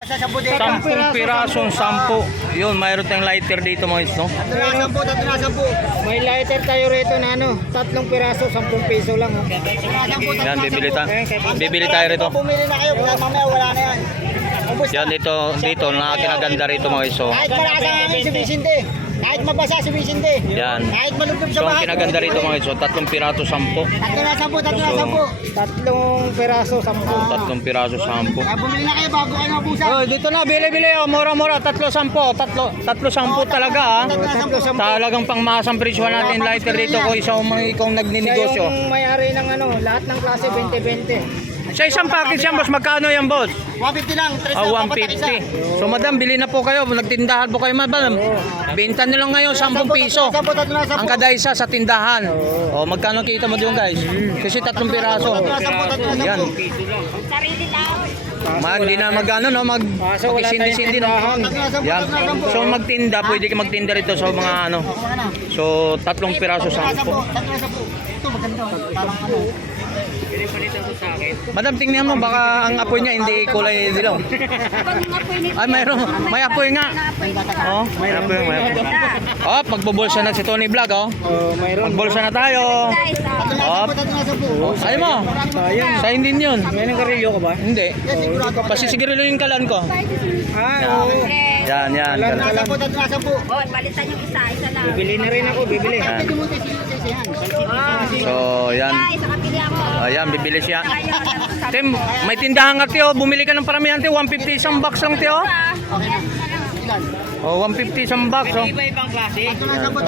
10 pirasong 10. Yun, mayroon tayong lighter dito mga guys, no? Tatlo na 10. May lighter tayo rito na ano, 3 piraso, 10 piso lang. Oh. Yan, bibili tayo rito. Bumili na kayo, mamaya wala na yan. Yan, dito, nakakaganda rito mga guys. So, kahit marasa namin si Vicente, kahit mabasa si Vicente, yan. kahit malubog sa So, ang bahay. kinaganda rito mga guys, so 3 piraso 10. Tatlo na 10. 3 piraso, 10. 3 piraso 10. Bumili na kayo bago kayo mabusan. Oh, dito na, bili-bili oh, mura-mura, 3-10, 3-10 talaga ah. Talagang pangmasang presyohan natin lighter dito ko ikaw nagninegosyo. Siya yung may-ari ng ano, lahat ng klase 20-20. Sa isang package yan boss, magkano yan boss? 150 lang, 3 Ah, 150. So madam, bili na po kayo, nagtindahan po kayo madam. Benta nyo lang ngayon 10 piso. Ang kada isa sa tindahan. Oh, magkano kita mo doon guys? Kasi 3 piraso. Yan. Sarili lang. Hindi na magano no, sindi no. Yan. So magtinda, pwede ka magtinda rito sa mga ano. So 3 piraso 10. Ito maganda, parang ano. Madam, tingnan mo baka ang apoy niya hindi kulay dilaw. Ay, may apoy nga. Oh, may apoy. Oh, magbubulsa na si Tony Vlog oh. Magbulsa na tayo. Oh. Ay mo. Sa hindi yun. May nang karilyo ka ba? Hindi. Pasisigirilyo yung kalan ko. Yan. Oh, balitan yung isa lang. Bibili na rin ako, bibili. So, yan. Guys, nakapili ako. Ayan, bibili siya. Tim, may tindahan nga tiyo. Bumili ka ng paramihan tiyo. 150 isang box lang tiyo. Oh, 150 isang box. Oh. Iba-ibang klase.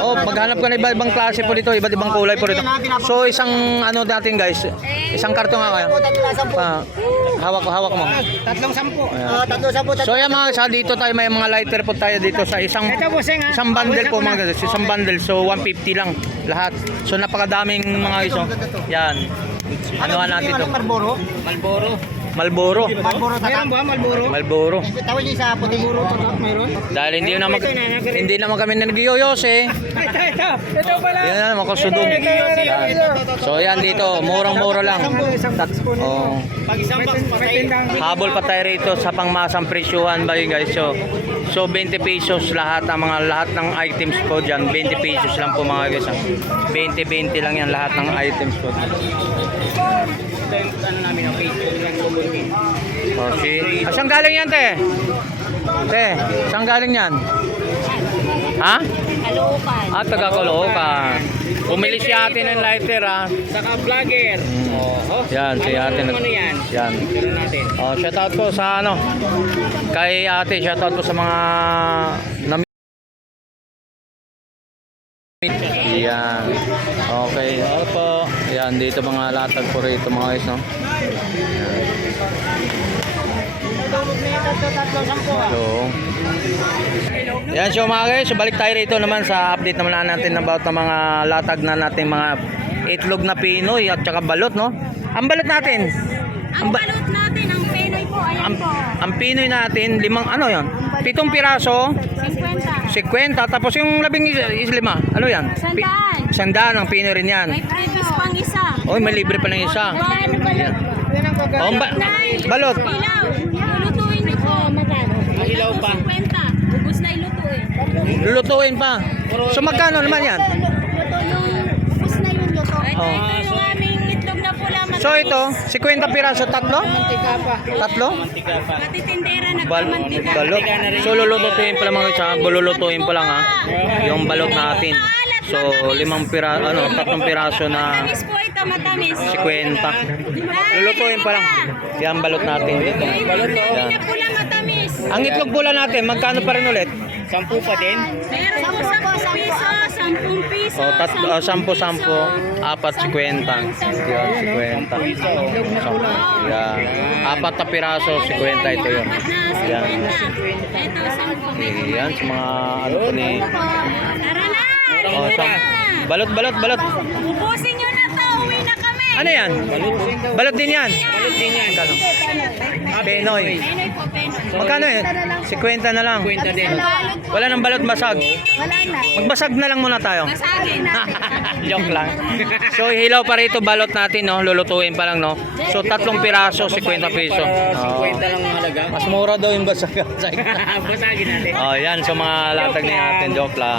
Oh, maghanap ka na iba-ibang klase po dito. Iba't ibang kulay po dito. So, isang ano natin guys. Isang karton nga kaya. Hawak mo. 3-10. So, yan mga sa dito tayo may mga lighter po tayo dito sa isang bundle po mga guys. Isang bundle. So, 150 lang lahat. So, napakadaming mga iso. Yan. Ano natin ito? Malboro. Meron ba Malboro? Malboro. Tawag niyo sa puti. Meron? Dahil hindi naman kami nagyoyos eh. Ito pala. Yan na naman kusudog. So yan dito, murang-mura lang. Oh. Pag isang box patay. Habol pa tayo rito sa pangmasang presyuhan ba guys. So 20 pesos lahat ng items ko diyan. 20 pesos lang po mga guys. 20 lang yan lahat ng items ko. Ano namin ang Facebook lang kubunin. Okay. Saan galing yan, te? Te, saan galing yan? Ha? Caloocan. Taga Caloocan. Bumili si ate ng lighter ha. Saka vlogger. Yan, si ate. Ano yan? Yan. Meron natin. Oh, shout out po sa ano. Kay ate, shout out po sa mga yan. Okay, opo. Yan, dito mga latag po rito mga guys, no? So, yan, so mga guys, so balik tayo rito naman sa update naman natin about ng mga latag na nating mga itlog na Pinoy at saka balot, no? Ang balot natin. Ang balot natin, ang Pinoy po, ayan po. Ang Pinoy natin, 5 ano yan? 7 piraso. 50. 50, tapos yung 15, ano yan? 100 ang Pinoy rin yan. May previous pang isa. Oy, may libre pa lang isa. Ano balot? Oh, balot. Ilaw. Lulutuin niyo po. Ang ilaw pa. 50. Ubus na ilutuin. Lulutuin pa. So magkano naman yan? Luto yung ubus na yung luto. Ito yung aming itlog na pula. So ito, 50 piraso, tatlo? Tatlo? Matitindera nagkamantika. Balot. So lulutuin pa lang mga isa, lulutuin pa lang ha. Yung balot natin. So 3 piraso na Matamis po ito, matamis. 50. Lulutuin pa lang. Yan balot natin dito. Yan. Yung pula matamis. Ang itlog pula natin, magkano pa rin ulit? 10 pa din. Meron po 10 piso, 10 piso. O, 10-10, 4-50. Yan, 50. Yan. 4 na piraso, 50 ito yun. Yan. Ito, 10. Yan, sa mga ano po ni... Tara na! Oh, balot. Ubusin nyo na to, uwi na kami. Ano yan? Balot din yan. Balot din yan. Magkano? Penoy. Penoy po, Penoy. Magkano yan? 50 na lang. Kwenta din. Wala nang balot basag. Wala na. Magbasag na lang muna tayo. Basagin. Joke lang. So hilaw pa rito balot natin, no? Lulutuin pa lang, no? So 3 piraso, 50 peso. Para Oh. 50 lang ang halaga. Mas mura daw yung basag. Basagin natin. Oh, yan. So mga latag na natin. Joke lang.